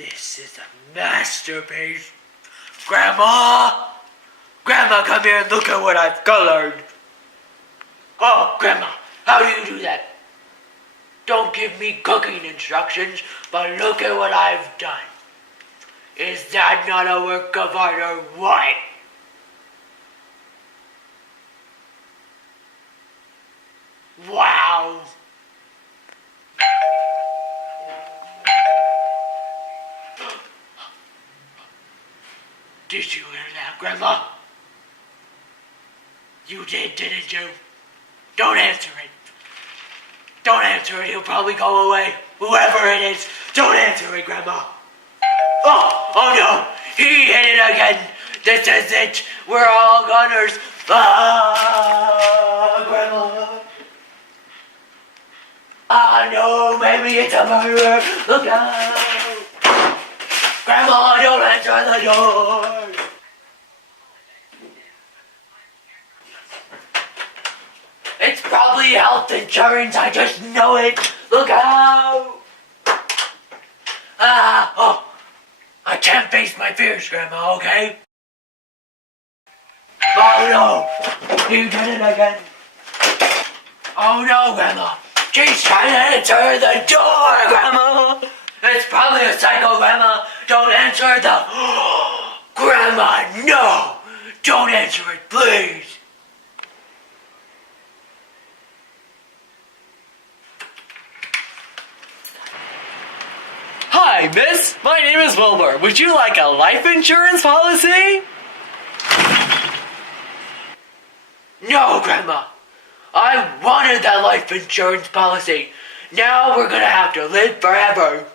This is a masterpiece. Grandma! Grandma, come here and look at what I've colored. Oh, Grandma, how do you do that? Don't give me cooking instructions, but look at what I've done. Is that not a work of art or what? Wow! Did you hear that, Grandma? You did, didn't you? Don't answer it. Don't answer it, he'll probably go away. Whoever it is, don't answer it, Grandma. Oh no, he hit it again. This is it. We're all gunners. Grandma. No, maybe it's a murderer. Look out. Grandma, don't answer the door. It's probably health insurance, I just know it. Look out. I can't face my fears, Grandma, okay? Oh no, you did it again. Oh no, Grandma, she's trying to answer the door, Grandma. It's probably a psycho, Grandma. Don't answer the... Grandma, no, don't answer it, please. Hi, miss. My name is Wilbur. Would you like a life insurance policy? No, Grandma. I wanted that life insurance policy. Now we're gonna have to live forever.